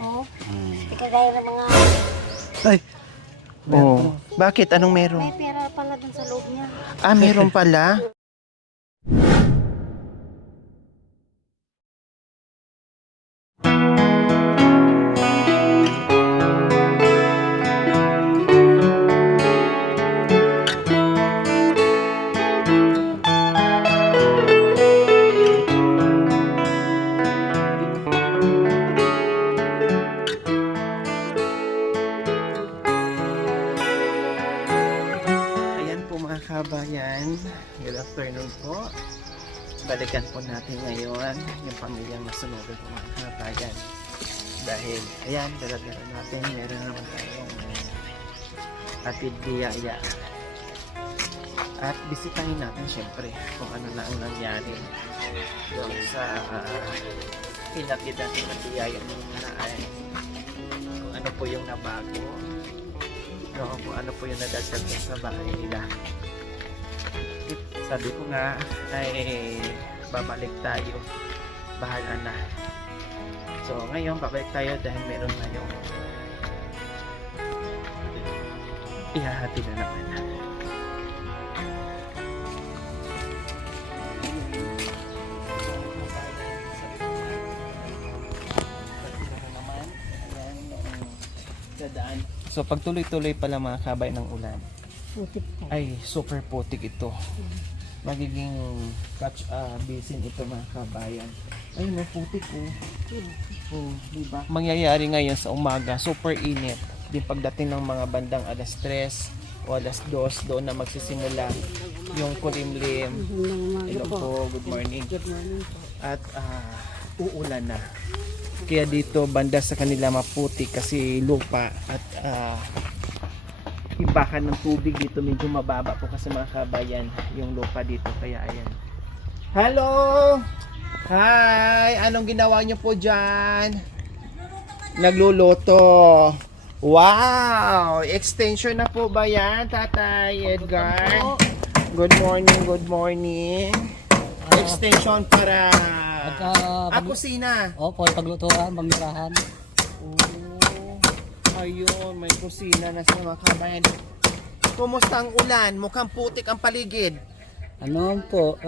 Oo. Hindi kagaya ng mga Ay. Oh, bakit? Anong meron? may pera pala dun sa loob niya. Ah, meron pala? Ayan po mga kabayan. Good afternoon po. Balikan po natin ngayon yung pamilyang nasunugan po mga kabayan. Dahil, ayan, dala-dala natin. Meron naman tayong atid biyaya. At bisitahin natin syempre kung ano na ang nangyari doon sa pinatid natin ng biyaya ng naay. Kung ano po yung nabago. No, kung ano po yung nadagdag sa bahay nila. Sabi ko nga ay babalik tayo, bahala na. So ngayon babalik tayo dahil meron tayong ihahati na naman. So pag tuloy-tuloy pala mga kabay ng ulan, Putik po. ay super putik ito. Magiging catch basin ito mga kabayan. Ay no, putik oh. Oh, diba? Mangyayari ngayon sa umaga, super init. Din pagdating ng mga bandang alas 3 o alas 2, doon na magsisimula yung kulimlim. Hello po, good morning. Good morning po. At uulan na. Kaya dito banda sa kanila maputi kasi lupa at ibakan ng tubig dito medyo mababa po kasi mga kabayan yung lupa dito kaya ayan. Hello! Hi! Anong ginawa niyo po dyan? Nagluluto. Wow! Extension na po ba yan, Tatay Edgar? Good morning, good morning. Extension para kusina. Opo, paglutuan, pangmirahan. Oh, ayun, may kusina na sa mga kabayan. Kumusta ang ulan? Mukhang putik ang paligid. Ano po,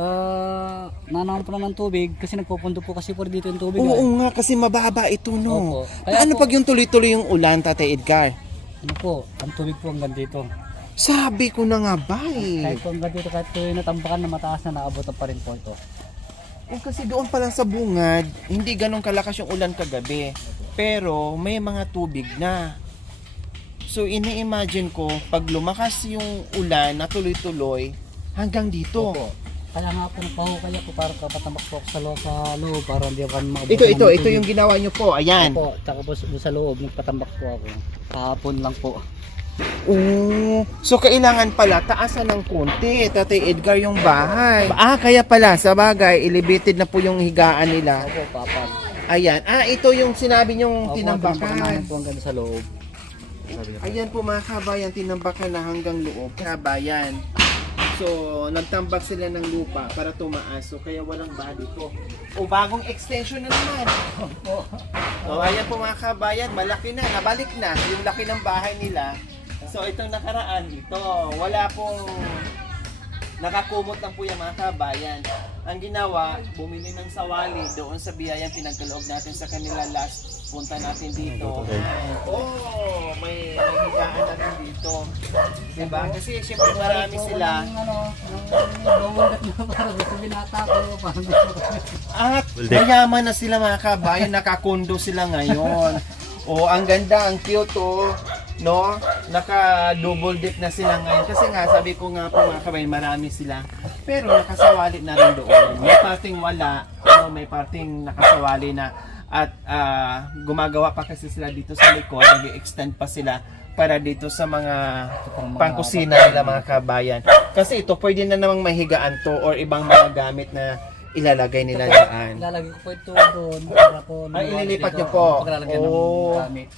nanangan po na ng tubig kasi nagpupundo po kasi po dito yung tubig. Oo nga, kasi mababa ito, no? Opo. Kaya Paano po- pag yung tuloy-tuloy yung ulan, Tatay Edgar? Ano po, ang tubig po hanggang dito. Sabi ko na nga ba Kahit eh. po hanggang dito, kahit po yung natambakan na mataas na naabot pa rin po ito. Kasi doon pa lang sa bungad, hindi ganun kalakas yung ulan kagabi. Pero may mga tubig na. So ini-imagine ko, pag lumakas yung ulan na tuloy-tuloy, hanggang dito. Opo. Kaya nga po nagpahukay ako para kapatambak po ako sa loob para hindi ako maabot. Ito yung ginawa nyo po. Ayan. Opo, tsaka po sa loob, nagpatambak po ako. Kahapon lang po. Oo. So kailangan pala taasan ng konti, Tatay Edgar, yung bahay. Kaya pala sa bagay elevated na po yung higaan nila. Opo, papan. Ayan. Ito yung sinabi Opo, nyong tinambakan tinambakan. po hanggang sa loob. Ayan po mga kabayan, tinambakan na hanggang loob. Kabayan. So nagtambak sila ng lupa para tumaas. So kaya walang baha dito. O bagong extension na naman. O ayan po mga kabayan, malaki na, nabalik na yung laki ng bahay nila. So itong nakaraan dito, wala pong nakakumot lang po yung mga kabayan. Ang ginawa, bumili ng sawali doon sa biyayang pinagkaloob natin sa kanila last punta natin dito. Oh, may higaan na rin dito. Diba? Kasi syempre marami sila. At mayaman na sila mga kabayan, nakakondo sila ngayon. Oh, ang ganda, ang cute oh. No? Naka-double deck na sila ngayon. Kasi nga, sabi ko nga po mga kabayan, marami sila. Pero nakasawali na rin doon. May parting wala, no? May parting nakasawali na. At gumagawa pa kasi sila dito sa likod, nag-extend pa sila para dito sa mga pangkusina nila mga kabayan. Kasi ito, pwede na namang mahigaan to or ibang mga gamit na ilalagay nila dyan. Ilalagay ko po ito doon para po Ay, ililipat niyo po. paglalagyan Oh. ng gamit.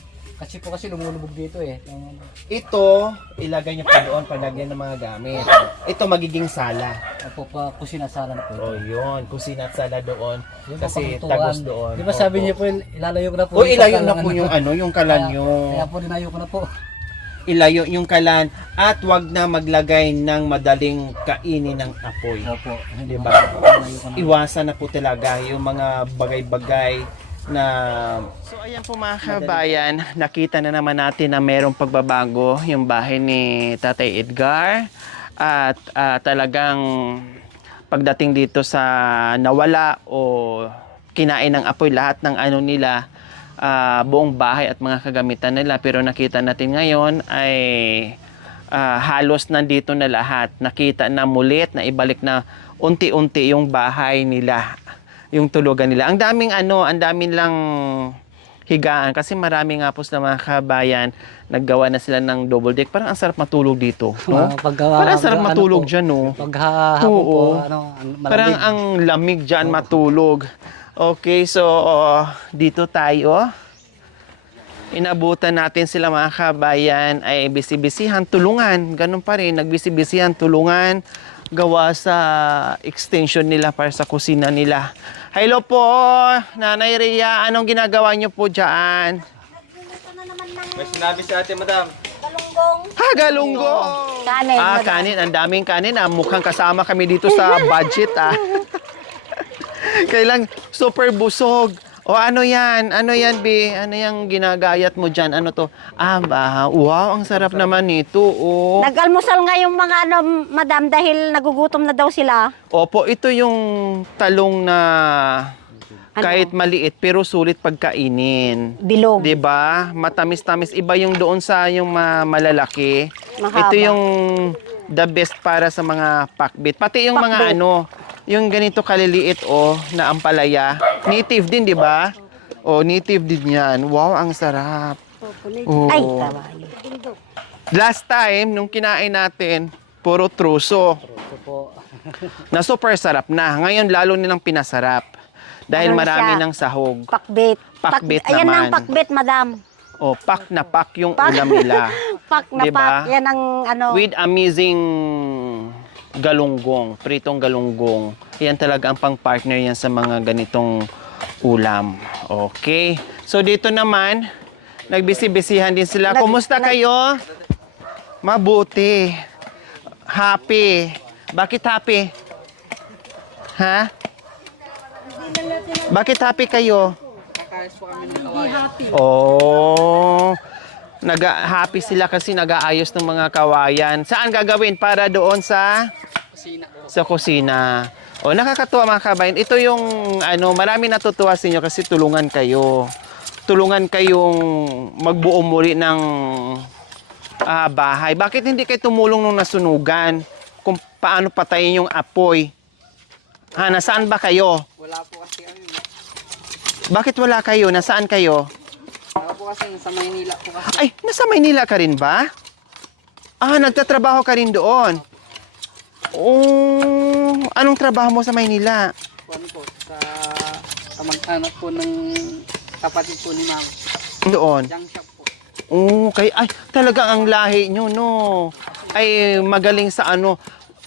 Kasi lumulubog dito eh. Ito, ilagay niyo pa doon, palagyan ng mga gamit. Ito magiging sala. Opo, pa kusina sala na po. O yun, kusina at sala doon. Yung Kasi papakutuan. tagos doon. Di ba sabi Opo. niyo po, ilalayo ko na po. O ilayo na po kalangan yung ano, yung kalan nyo. Kaya po dinayo ko na po. Ilayo yung kalan at wag na maglagay ng madaling kainin ng apoy. Opo. Di ba? Ilayo ko na. Iwasan na po talaga yung mga bagay-bagay na... So ayan po mga kabayan, nakita na naman natin na mayroong pagbabago yung bahay ni Tatay Edgar at talagang pagdating dito sa nawala o kinain ng apoy lahat ng ano nila, buong bahay at mga kagamitan nila, pero nakita natin ngayon ay halos nandito na lahat. Nakita na mulit na ibalik na unti-unti yung bahay nila, yung tulugan nila. Ang daming ang daming lang higaan kasi marami nga po sa mga kabayan naggawa na sila ng double deck. Parang ang sarap matulog dito, no? Parang sarap matulog dyan, no? Paghahapon po, Oo. malamig. Parang ang lamig dyan matulog. Okay, so dito tayo. Inabutan natin sila mga kabayan ay bisibisihan, tulungan. Ganun pa rin, nagbisibisihan, tulungan. Gawa sa extension nila para sa kusina nila. Hello po, Nanay Rhea. Anong ginagawa niyo po dyan? May sinabi sa atin, madam. Ha, galunggong! Kanin. Kanin. Ang daming kanin. Mukhang kasama kami dito sa budget, Kailang super busog. O ano yan? Ano yan, Bi? Ano yung ginagayat mo dyan? Ano to? Wow, ang sarap naman nito. Oh. Nag-almusal nga yung mga madam dahil nagugutom na daw sila. Opo, ito yung talong na kahit maliit pero sulit pagkainin. Bilog. 'Di ba? Matamis-tamis, iba yung doon sa yung malalaki. Mahaba. Ito yung the best para sa mga pakbit. Pati yung mga Pakbit. yung ganito kaliliit na ampalaya. Native din, 'di ba? Native din 'yan. Wow, ang sarap. Ay, tawa. Last time nung kinain natin, puro truso. Ito po. Na super sarap na. Ngayon lalo nilang pinasarap. Dahil Ano marami siya? ng sahog. Pakbit. Pakbit Ayan naman. ang pakbit, madam. Pak na pak yung ulam nila. Pak na Diba? pak. Yan ang With amazing galunggong, pritong galunggong. Yan talaga ang pang-partner yan sa mga ganitong ulam. Okay. So dito naman, nagbisi-bisihan din sila. Kumusta kayo? Mabuti. Happy. Bakit happy? Ha? Bakit happy kayo? Happy sila kasi nag-aayos ng mga kawayan. Saan gagawin? Para doon sa kusina. Nakakatuwa mga kabayan. Ito yung marami natutuwa sa inyo kasi tulungan kayo. Tulungan kayong magbuo muli ng bahay. Bakit hindi kayo tumulong nung nasunugan? Kung paano patayin yung apoy? Nasaan ba kayo? Wala po kasi kami. Bakit wala kayo? Nasaan kayo? Wala po kasi nasa Maynila po kasi. Ay, nasa Maynila ka rin ba? Nagtatrabaho ka rin doon. Anong trabaho mo sa Maynila? Kuwan po sa kamag-anak po ng kapatid po ni Ma'am. Doon. Junk shop po. Okay. Ay, talaga ang lahi nyo, no? Ay, magaling sa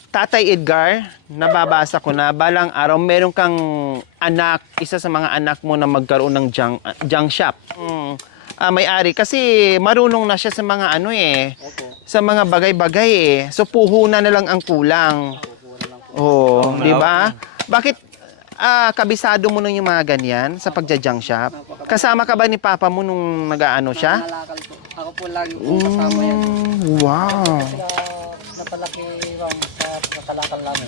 Tatay Edgar, nababasa ko na, balang araw, meron kang anak, isa sa mga anak mo na magkaroon ng junk shop. May-ari. Kasi marunong na siya sa mga Opo. sa mga bagay-bagay So, puhunan na lang ang kulang. Di ba? Bakit kabisado mo nung yung mga ganyan sa pagja-junk shop? Kasama ka ba ni Papa mo nung nag-aano siya? Nangalakal po. Ako po lagi po kasama yan. Wow. Napalaki sa nakalakal namin.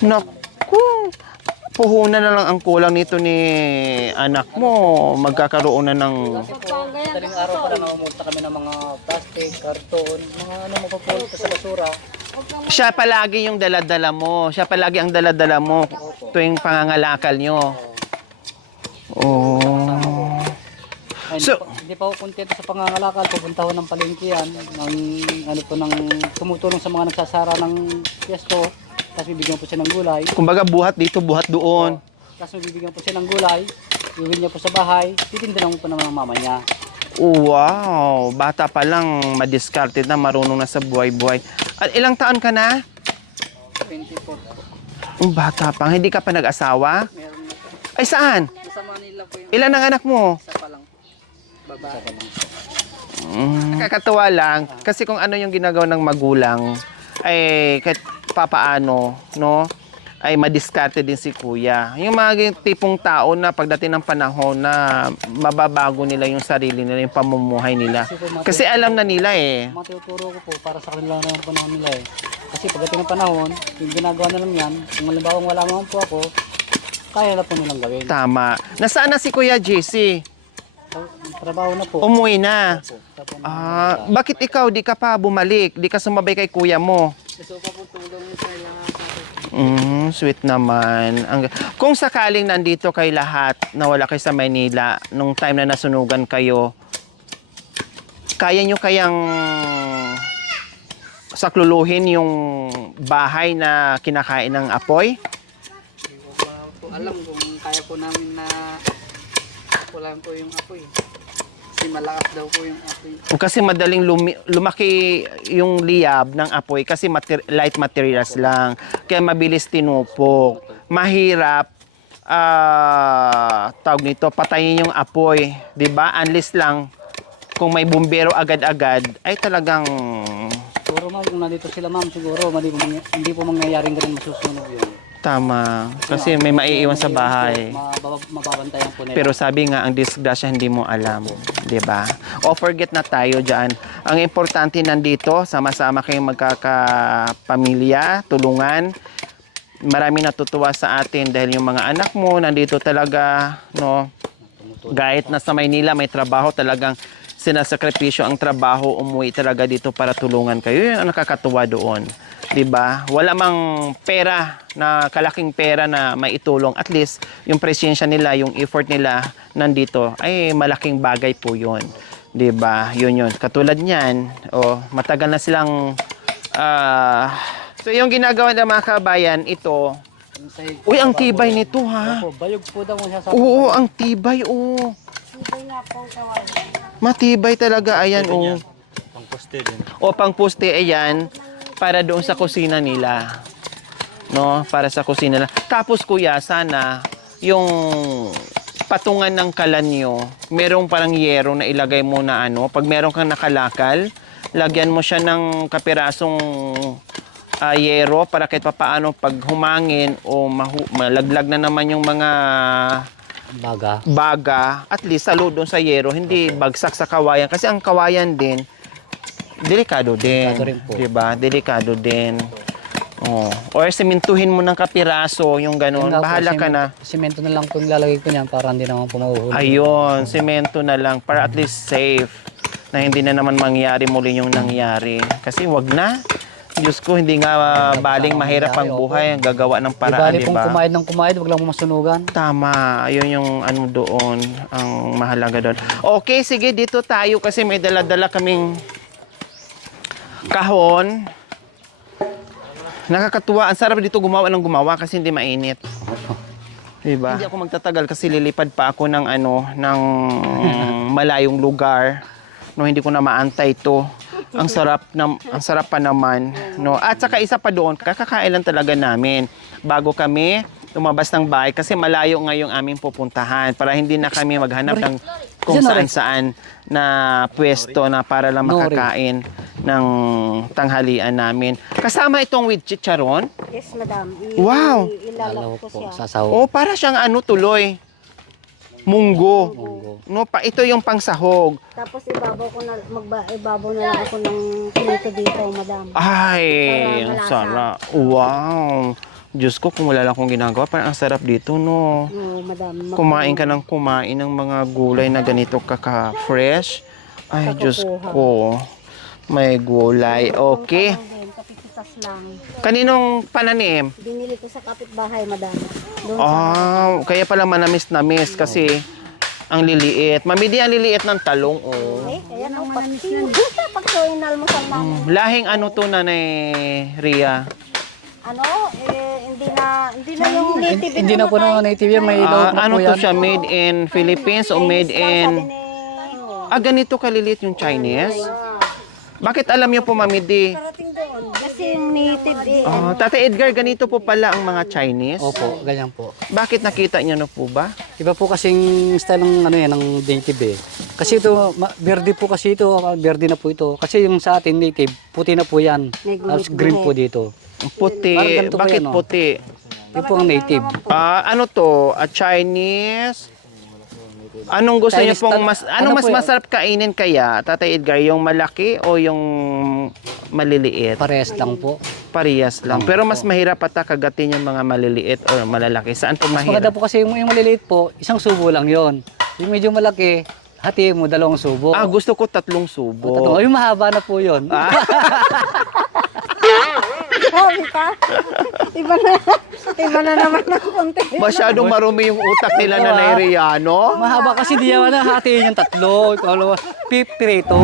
Naku, puhunan na lang ang kulang nito ni anak mo. Magkakaroon na ng... Daling araw pa lang namumulta kami ng mga plastic, karton, mga mapapulta sa basura. Siya palagi yung daladala mo. Siya palagi ang daladala mo tuwing pangangalakal nyo. Ay, So- hindi pa ako kontento sa pangangalakal. Pupunta ako ng palengke yan. Ng tumutulong sa mga nagsasara ng pwesto. Tapos bibigyan po siya ng gulay. Kumbaga buhat dito, buhat doon. Tapos bibigyan po siya ng gulay. Iuwi niya po sa bahay. Titindihan po ng mga mama niya. Wow, bata pa lang, madiskarte na, marunong na sa buhay-buhay. At ilang taon ka na? 24 po. Bata pa, hindi ka pa nag-asawa? Meron na po. Ay, saan? Sa Manila po yung Ilan ang anak mo? isa pa lang. Babae. Nakakatawa lang, kasi kung ano yung ginagawa ng magulang, ay kahit papaano, no? Ay madiskarte din si kuya. Yung mga tipong tao na pagdating ng panahon na mababago nila yung sarili nila, yung pamumuhay nila. Kasi alam na nila eh. Matuturo ko po para sa kanila na yung panahon nila eh. Kasi pagdating ng panahon, yung ginagawa na lang yan, kung halimbawa wala naman po ako, kaya na po nilang gawin. Tama. Nasaan na si Kuya JC? Trabaho na po. Umuwi na. Tapos, Bakit ikaw di ka pa bumalik? Di ka sumabay kay kuya mo? Gusto ko po tulong sa lahat. Sweet naman. Kung sakaling nandito kay lahat, nawala kayo sa Maynila, nung time na nasunugan kayo, kaya nyo kayang sakluluhin yung bahay na kinakain ng apoy? Hindi ko pa po alam kung kaya po namin na wala po yung apoy. Kasi malakas daw po yung apoy. O kasi madaling lumaki yung liyab ng apoy kasi light materials lang. Kaya mabilis tinupok. Mahirap, tawag nito, patayin yung apoy. 'Di ba? Unless lang kung may bumbero agad-agad, ay talagang siguro ma'am, kung nandito sila ma'am, siguro hindi po mangyayaring ganun masusunog yun. tama. Kasi may maiiwan sa bahay. Mababantayan po nila. Pero sabi nga, ang disgrasya hindi mo alam. 'Di ba? O forget na tayo dyan. Ang importante nandito, sama-sama kayong magkakapamilya, tulungan. Marami natutuwa sa atin dahil yung mga anak mo nandito talaga, no? Kahit nasa Maynila may trabaho, talagang sinasakripisyo ang trabaho, umuwi talaga dito para tulungan kayo. Yun ang nakakatuwa doon. 'Di ba? Wala mang pera na kalaking pera na maitulong. At least yung presensya nila, yung effort nila nandito ay malaking bagay po 'yon. 'Di ba? Yun. Katulad niyan, matagal na silang so yung ginagawa ng mga kabayan ito. Uy, ang tibay nito ha. Opo, bayog po daw siya sa. Oo, ang tibay Matibay talaga, ayan Pangposte din. pangposte, ayan, para doon sa kusina nila. No, para sa kusina nila. Tapos kuya, sana yung patungan ng kalan nyo, merong parang yero na ilagay mo na pag meron kang nakalakal, lagyan mo siya ng kapirasong yero para kahit papaano pag humangin o malaglag na naman yung mga baga, at least salo doon sa yero, hindi bagsak sa kawayan. Kasi ang kawayan din, delikado din. Diba? Delikado din. Or sementuhin mo ng kapiraso, yung ganun. Bahala ka na. Semento na lang po yung lalagay ko niyan para hindi naman po mahuhuli. Ayun, semento na lang para at least safe. Na hindi na naman mangyari muli yung nangyari. Kasi wag na. Diyos ko, hindi nga baling mahirap ang buhay, ang gagawa ng paraan, Di bali pong kumain ng kumain, wag lang mo masunugan. Tama, ayun yung doon, ang mahalaga doon. Okay, sige, dito tayo kasi may dala-dala kaming kahon. Nakakatuwa, ang sarap dito gumawa kasi hindi mainit. Diba? Hindi ako magtatagal kasi lilipad pa ako ng malayong lugar. No, hindi ko na maantay ito. Ang sarap pa naman, no. At saka isa pa doon, kakakailan talaga namin bago kami lumabas ng bahay kasi malayo ngayong aming pupuntahan para hindi na kami maghanap ng kung saan-saan na pwesto na para lang makakain ng tanghalian namin. Kasama itong with chicharon? Yes, madam. Wow! Ilalak ko siya. Sasaw. Para siyang tuloy. Munggo. No, ito yung pangsahog. Tapos ibabaw na lang ako ng pinito dito, madam. Ay, Para ang malasa. sarap. Wow. Diyos ko, kung wala lang akong ginagawa, parang ang sarap dito, no? Oo, madam. Kumain ka ng kumain ng mga gulay na ganito kaka-fresh. Ay, Diyos ko. May gulay. Okay. Kapipitas lang. Kaninong pananim? Binili ko sa kapitbahay, madam. Doon Kaya pala manamis-namis kasi ang liliit. Mamidi ang liliit ng talong, kaya nang manamis yan. Pag so inalmusal namin. Lahing to, Nanay Ria? Hindi na yung native. Hindi na po na native yan, may ilaw na po To yan. siya? Made in Philippines o made in ganito kaliliit yung Chinese? Bakit alam niyo po, Mami D? Kasi yung native eh. Tate Edgar, ganito po pala ang mga Chinese? Opo, ganyan po. Bakit nakita niyo na po ba? Iba po kasing style ng ano yan, ng native eh. Kasi ito, verde po kasi ito, verde na po ito. Kasi yung sa atin native, puti na po yan. May Tapos green po dito. Puti. Parang ganito po Bakit yan, oh. puti? Ito po ang native. Ano to? Chinese? Anong gusto niyo Chinese pong ano mas po yan? masarap kainin kaya, Tatay Edgar, yung malaki o yung maliliit? Parehas lang po. Parehas lang. Pero mas mahirap ata kagatin yung mga maliliit o malalaki. Saan po Mas maganda mahirap? po kasi yung maliliit po, isang subo lang yon. Yung medyo malaki, hatiin mo, 2 subo. Gusto ko 3 subo. Yung mahaba na po yun. Sabi ka? Iba na naman ng konti. Masyadong marumi yung utak nila na Nairiano. Mahaba kasi di naman hatiin yung 3. Ikaw pipirito.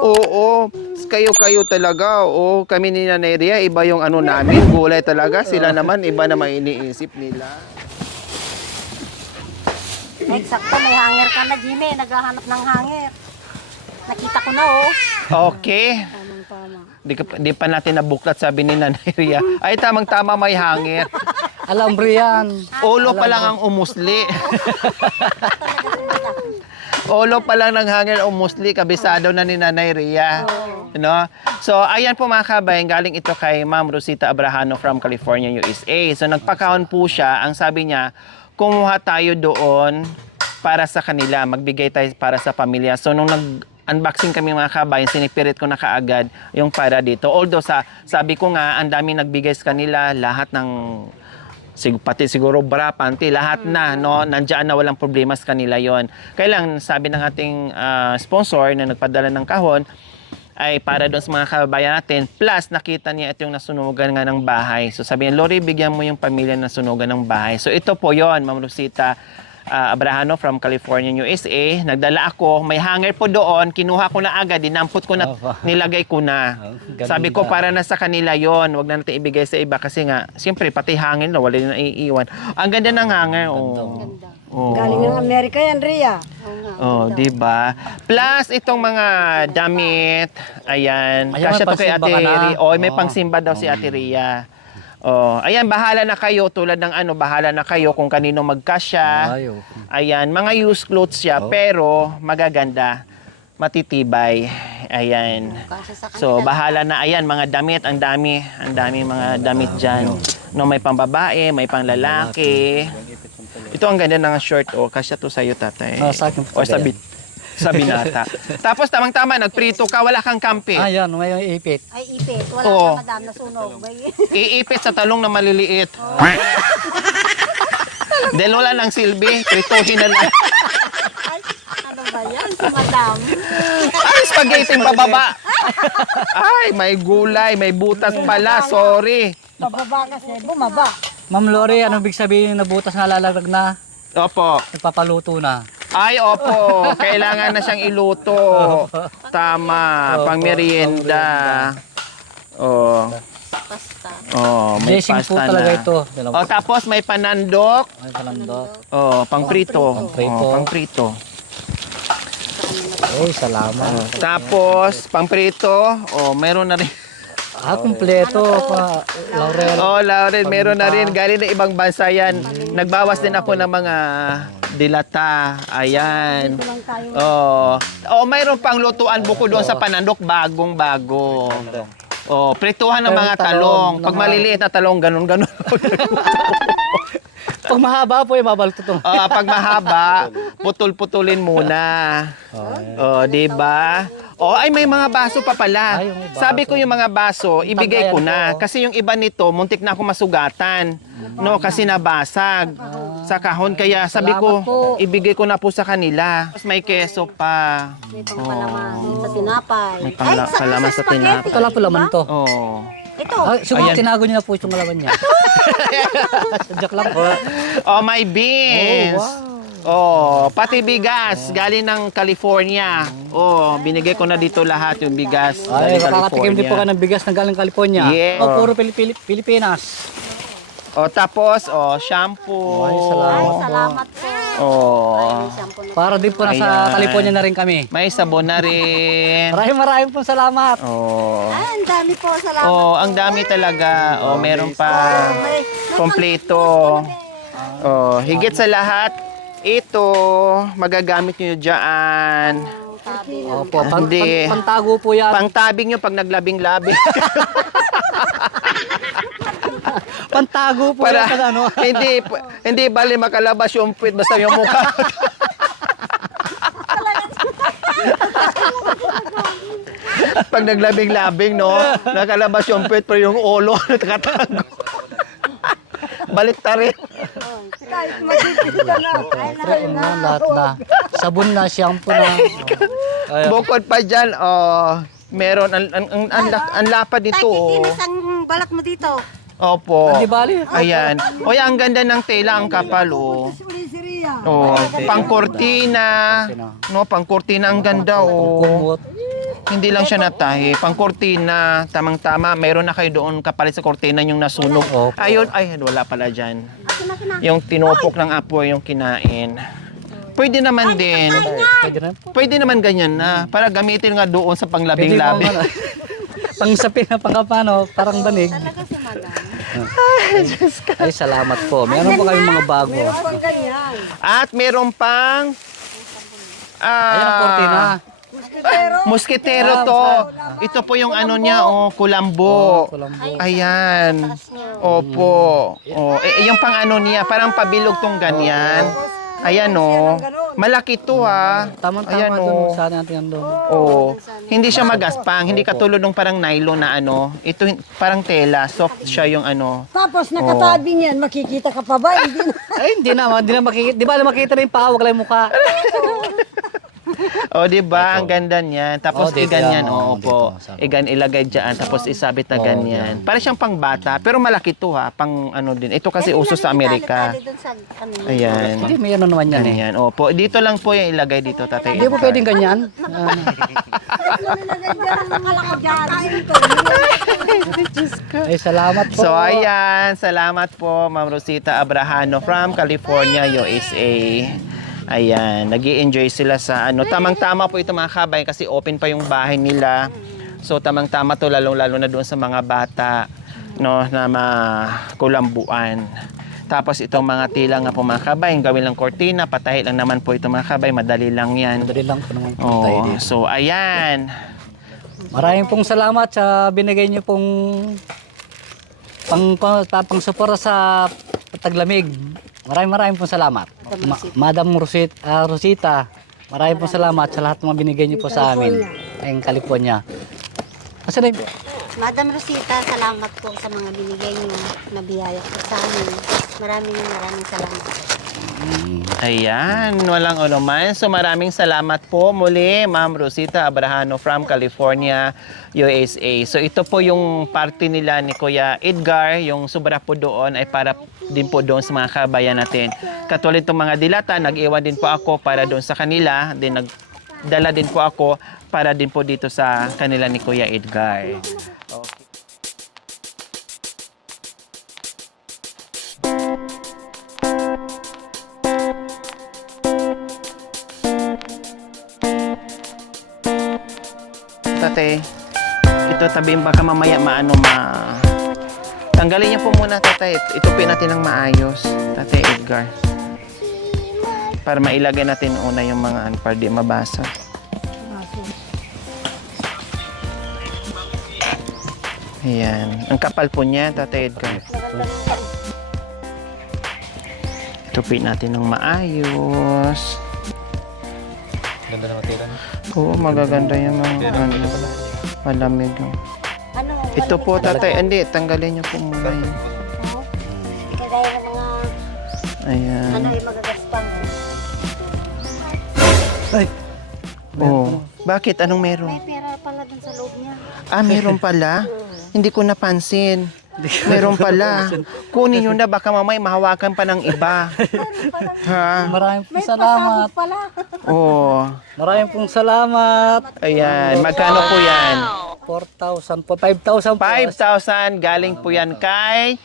Oo. Kayo talaga. Oo, kami ni Nanay Ria, iba yung ano namin. Gulay talaga. Sila naman, iba naman iniisip nila. Eksakto, may hanger ka na, Jimmy. Naghahanap ng hanger. Nakita ko na, oh. Okay. Tamang-tama. Di pa natin nabuklat, sabi ni Nanay Ria. Ay, tamang-tama, may hangit. Alambre yan. Ulo pa lang ang umusli. Ulo pa lang ng hangin umusli, kabisado na ni Nanay Ria. No? So, ayan po mga kabayan, galing ito kay Ma'am Rosita Abrahano from California, USA. So, nagpakaon po siya. Ang sabi niya, kumuha tayo doon para sa kanila, magbigay tayo para sa pamilya. So, nung unboxing kami mga kabayan, sinipirit ko na kaagad yung para dito. Although sabi ko nga, ang dami nagbigay sa kanila, lahat ng pati siguro bra, panty, lahat na, no, nandiyan na, walang problema sa kanila yon. Kailang sabi ng ating sponsor na nagpadala ng kahon, ay para doon sa mga kababayan natin, plus nakita niya ito yung nasunugan nga ng bahay. So sabi niya, Lori, bigyan mo yung pamilya na nasunugan ng bahay. So ito po yon, Ma'am Rosita Abrahano from California, USA. Nagdala ako, may hanger po doon, kinuha ko na agad, dinampot ko na, nilagay ko na. Sabi ko, para na sa kanila yon, wag na natin ibigay sa iba kasi nga, siyempre, pati hanger na, wala na iiwan. Ang ganda ng hanger, oh. Oh. Galing ng Amerika yan, Ria. Oh, di ba? Plus itong mga damit, ayan. Ayan, Kasya to kay pangsimba Ate ka na. Ria. Oh, may pangsimba daw si Ate Ria. Oh, ayan, bahala na kayo tulad ng ano, bahala na kayo kung kanino magkasya. Ayaw. Ayan, mga used clothes siya, pero magaganda, matitibay. Ayan. So, bahala na. Ayan, mga damit, ang dami mga damit dyan. No, may pambabae, may panglalaki. Ito ang ganda ng short, oh. Kasya to sa'yo, tatay. Sa akin po O sa binata. Tapos, tamang-tama, nagprito ka, wala kang kampi. Ayan, may ipit. Ay, ipit. Wala Oo. ka madam na sunog. Iipit sa talong na maliliit. Dahil wala ng silbi, prituhin na lang. Ay, ano ba yan? Si madam. Ay, spaghetti pababa. Ay, may gulay, may butas pala, sorry. Pababa kasi, bumaba. Ma'am Lori, anong big sabihin na butas na lalaglag na? Opo. Nagpapaluto na. Ay, opo. Kailangan na siyang iluto. Tama. Pang merienda. Oh. Pasta. Oh, may Blessing pasta po talaga na. ito. Oh, tapos may panandok. Ay, kalandot. Oh, pang prito. Pang-prito. Oh, pang prito. Ay, salamat. Tapos, pang prito. Oh, meron na rin. Kumpleto pa. Laurel. Oh, Lauren, meron na rin. Galing na ibang bansa yan. Nagbawas din ako ng mga dilata. Ayan. Lang tayo. Oh, mayroon pang lutuan buko doon sa panandok, bagong-bago. Oh, prituhan ng mga talong. Pag maliliit na talong, ganun-ganun. Pag mahaba po, mabalto to. Pag mahaba, putol-putulin muna. Oh, di ba? Oh, ay may mga baso pa pala. Ay, may baso. Sabi ko yung mga baso, ibigay ko na. Tagayan po. Kasi yung iba nito, muntik na ako masugatan. No, kasi nabasag sa kahon. Kaya sabi ko, Salamat po. ibigay ko na po sa kanila. Tapos may keso pa. May pangpalaman sa tinapay. May pangpalaman sa tinapay. Ito lang po laman to. Oh. Ito. Ay, siguro Ayan. tinago niyo na po itong laman niya. Sadyak lang po. Oh, my beans. Oh, pati bigas galing ng California. Oh, binigay ko na dito lahat yung bigas Ay, galing makakatikim din po ka ng bigas na galing California. Yeah. O, puro Pilipinas. Oh, tapos shampoo. Ay, Ay, salamat. salamat po. Oh. May shampoo na. Para din po nasa Ayan. California na rin kami. May sabon na rin. Maraming pong salamat. Oh. Ang dami po. Salamat. Oh, ang dami talaga. Oh, meron pa. Kompleto. Oh, higit sa lahat, ito magagamit niyo diyan. Opo, Hindi. pantago po yan. Pangtabing niyo pag naglabing-labing. Pantago po Para yan. Pag ano. hindi bali makalabas yung puwit basta yung mukha. Pag naglabing-labing, no? Nakalabas yung puwit pero yung ulo nakatago. Balik ta rin. Ayun na, lahat na. Sabon na, shampoo na. Ayun. Bukod pa dyan, meron, ang lapad dito, oh. Kikinis ang balat mo dito. Opo. Hindi bali. Ayan. Oy, ang ganda ng tela, ang kapal, oh. Oh, pangkortina. No, pangkortina ang ganda, oh. Kumot. Hindi lang siya natahi. Pangkortina, tamang-tama. Meron na kayo doon kapalit sa kortina yung nasunog. Opo. Ayun, ay, wala pala dyan. Yung tinupok ng apoy, yung kinain. Pwede naman din. Pwede na. Pwede naman ganyan na. Para gamitin nga doon sa Pwede panglabing-labing. po, pang sapin na pangkapano, parang banig. Talaga si madam. Ay, salamat po. Meron po kayong mga bago. At meron pang Ayan ang kortina. Musketero to. Ito po yung ano niya, kulambo. Kulambo. Ayan. Opo. Oh, yung pang ano niya, parang pabilog tong ganyan. Ayan malaki to ha. Tama-tama Ayan doon. Sana natin doon. Oh, hindi siya magaspang, hindi katulad ng parang nylon na ano. Ito parang tela, soft siya yung ano. Tapos nakatabi niyan, makikita ka pa ba? Hindi na. Ay, hindi na makikita. Di ba makikita na yung paa, wag lang yung mukha. Oh, di ba? Ang ganda niyan. Tapos dito iganyan, yan. opo. Dito, sa- Ilagay diyan, tapos isabit na ganyan. Para siyang pang bata, pero malaki to ha, pang ano din. Ito kasi uso sa Amerika. Ayan. Hindi, may ano naman yan eh. Ganyan. Opo, dito lang po yung ilagay dito, tatay. Hindi po pwedeng ganyan. Ay, salamat po. So ayan, salamat po Ma'am Rosita Abrahano from California, USA. Ayan, nag-i-enjoy sila sa ano. Tamang-tama po ito mga kabay kasi open pa yung bahay nila. So tamang-tama to lalong-lalo na doon sa mga bata no na makulambuan. Tapos itong mga tila nga po mga kabay, gawin lang kortina, patahi lang naman po ito mga kabay, madali lang yan. Madali lang po naman punta Oh, dito. so ayan. Maraming pong salamat sa binigay niyo pong pang suporta sa taglamig. Maraming pong salamat. Madam Rosita, maraming pong salamat sa lahat ng mga binigay niyo po sa amin ng California. Kasi na, Madam Rosita, salamat po sa mga binigay niyo na biyaya po sa amin. Maraming salamat. Ayan, walang anuman. So maraming salamat po muli, Ma'am Rosita Abrahano from California, USA. So ito po yung party nila ni Kuya Edgar, yung sobra po doon ay para din po doon sa mga kabayan natin. Katulad itong mga dilata, nag-iwan din po ako para doon sa kanila, din nagdala din po ako para din po dito sa kanila ni Kuya Edgar. Okay. Tate, ito tabihin baka mamaya tanggalin niyo po muna tatay. Itupin natin ng maayos, Tate Edgar. Para mailagay natin una yung mga para di mabasa. Ayan. Ang kapal po niya, Tate Edgar. Itupin natin ng maayos. Ganda na matira. Oo, magaganda yung mga malamig. Ano? Ito po, tatay. Hindi, tanggalin niyo po muna yun. Kagaya ng mga Ayan. ay magagaspang. ay, Oh. Bakit? Anong meron? May pera pala dun sa loob niya. Ah, meron pala? Hindi ko napansin. Meron pala. Kunin nyo na, baka mamay mahawakan pa ng iba. Ha? maraming pong salamat. Pala. Oo. Maraming pong salamat. Ayan. Magkano po yan? 4,000 po, 5,000 po. 5,000. Galing po yan kay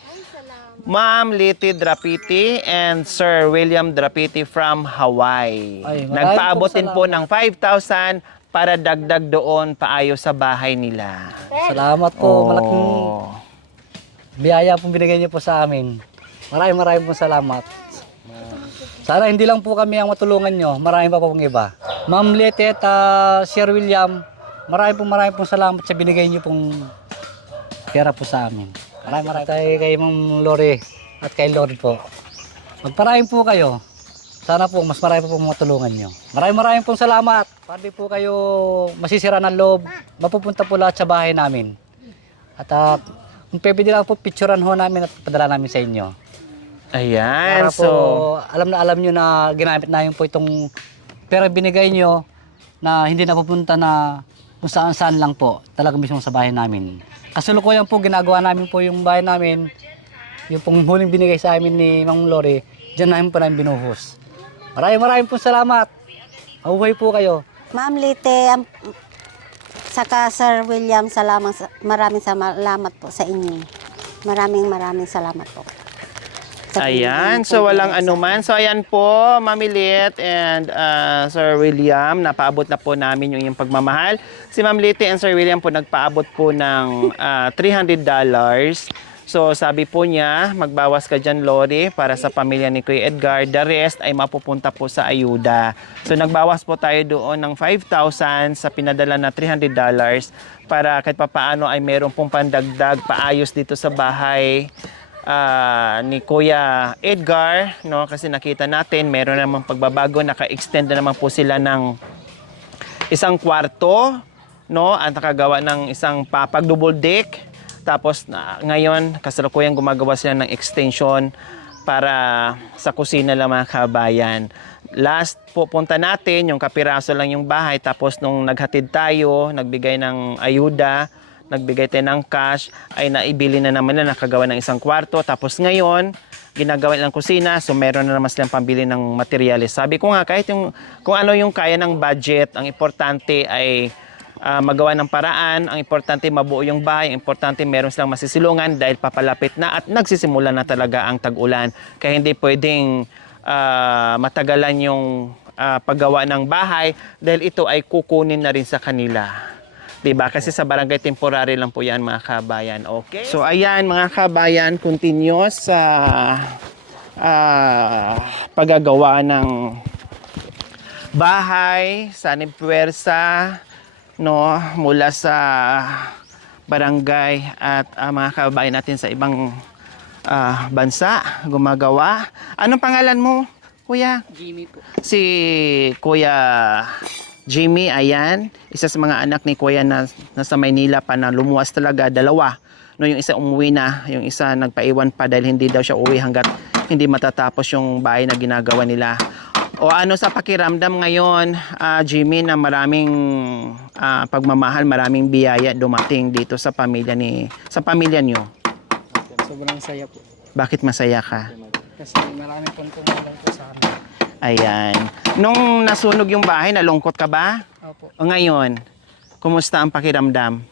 Ma'am Liti Drapiti and Sir William Drapiti from Hawaii. Ay, maraming Nagpaabot pong din po ng 5,000 para dagdag doon paayos sa bahay nila. Salamat po. Malaking Oh. biyaya pong binigay niyo po sa amin. Maraming pong salamat. Sana hindi lang po kami ang matulungan nyo. Marami pa pong iba. Ma'am Leti at Sir William, maraming pong salamat sa binigay niyo pong pera po sa amin. Maraming tayo kay Ma'am Lori at kay Lord po. Magparayang po kayo. Sana po mas marami po pong matulungan nyo. Maraming pong salamat. Para di po kayo masisira ng loob. Mapupunta po lahat sa bahay namin. At kung pwede lang po, picturean ho namin at padala namin sa inyo. Ayan, Para po, alam nyo na ginamit namin po itong pera binigay nyo na hindi napupunta na kung saan lang po, talaga mismo sa bahay namin. Kasalukuyan po, ginagawa namin po yung bahay namin, yung pong huling binigay sa amin ni Mang Lori, dyan namin po namin binuhos. Maraming po salamat. Mabuhay po kayo. Ma'am Lite, saka Sir William, maraming salamat po sa inyo. Maraming salamat po. Ayan, so walang anuman. So ayan po, Mamilit and Sir William, napaabot na po namin yung pagmamahal. Si Ma'am Liti and Sir William po nagpaabot po ng $300. So sabi po niya, magbawas ka dyan, Lori, para sa pamilya ni Kuya Edgar. The rest ay mapupunta po sa ayuda. So nagbawas po tayo doon ng 5,000 sa pinadala na $300 para kahit papaano ay meron pong pandagdag paayos dito sa bahay ni Kuya Edgar, no? Kasi nakita natin meron namang pagbabago, naka-extend na naman po sila ng isang kwarto, no? At nakagawa ng isang double deck. Tapos ngayon kasalukuyang gumagawa sila ng extension para sa kusina lang, mga kabayan. Last pupunta natin yung kapiraso lang yung bahay, tapos nung naghatid tayo, nagbigay ng ayuda, nagbigay tayo ng cash, ay naibili na naman na nakagawa ng isang kwarto. Tapos ngayon, ginagawa ng kusina, so meron na naman silang pambili ng materyales. Sabi ko nga, kahit kung ano yung kaya ng budget, ang importante ay magawa ng paraan, ang importante mabuo yung bahay, ang importante meron silang masisilungan dahil papalapit na at nagsisimula na talaga ang tag-ulan. Kaya hindi pwedeng matagalan yung paggawa ng bahay dahil ito ay kukunin na rin sa kanila. Diba? Kasi sa barangay temporary lang po yan, mga kabayan. Okay? So ayan, mga kabayan, continuous sa paggagawa ng bahay, sanib puwersa, no, mula sa barangay at mga kabayan natin sa ibang bansa gumagawa. Anong pangalan mo, Kuya? Jimmy po. Si Kuya Jimmy, ayan, isa sa mga anak ni Kuya na nasa Maynila pa na lumuwas talaga, dalawa. No, yung isa umuwi na, yung isa nagpaiwan pa dahil hindi daw siya uwi hanggat hindi matatapos yung bahay na ginagawa nila. O ano sa pakiramdam ngayon, Jimmy, na maraming pagmamahal, maraming biyaya dumating dito sa pamilya niyo? Sobrang saya po. Bakit masaya ka? Kasi marami pong tumulong po sa amin. Ayan. Nung nasunog yung bahay, nalungkot ka ba? Opo. O ngayon, kumusta ang pakiramdam?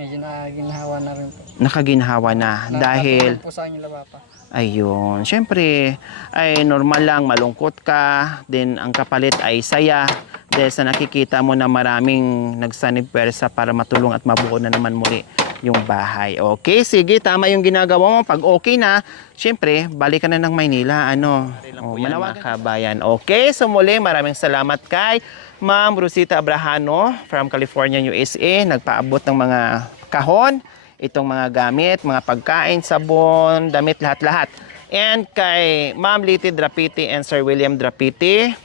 Medyo nakaginhawa na rin po. Nakaginhawa na dahil Nakakatulong po sa inyo pa. ayun, syempre ay normal lang malungkot ka, din ang kapalit ay saya dahil sa nakikita mo na maraming nagsanib pwersa para matulong at mabuo na naman muli yung bahay. Okay, sige, tama yung ginagawa mo. Pag okay na, syempre, balik ka na ng Maynila. Ano? Manawagan ka, bayan. Okay, so muli, maraming salamat kay Ma'am Rosita Abrahano from California, USA. Nagpaabot ng mga kahon, itong mga gamit, mga pagkain, sabon, damit, lahat-lahat. And kay Ma'am Liti Drapiti and Sir William Drapiti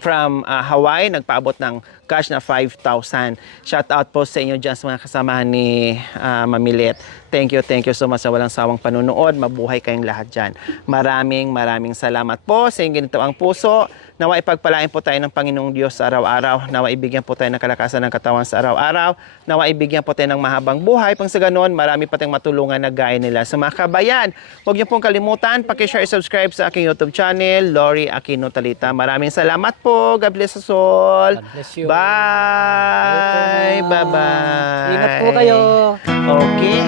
from Hawaii, nagpaabot ng cash na 5,000. Shout out po sa inyo dyan sa mga kasamahan ni Mamilit. Thank you so much sa walang sawang panunood. Mabuhay kayong lahat dyan. Maraming salamat po sa inyong ginito ang puso. Nawa ipagpalain po tayo ng Panginoong Diyos sa araw-araw. Nawa ibigyan po tayo ng kalakasan ng katawan sa araw-araw. Nawa ibigyan po tayo ng mahabang buhay. Pang sa ganon, marami pa tayong matulungan na gaya nila. Sa mga kabayan, huwag niyo pong kalimutan, paki-share, subscribe sa aking YouTube channel, Lori Aquino Talita. Maraming salamat po. God bless us all. God bless you. Bye! Bye-bye! Ingat po kayo. Okay.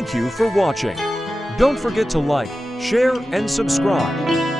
Thank you for watching. Don't forget to like, share, and subscribe.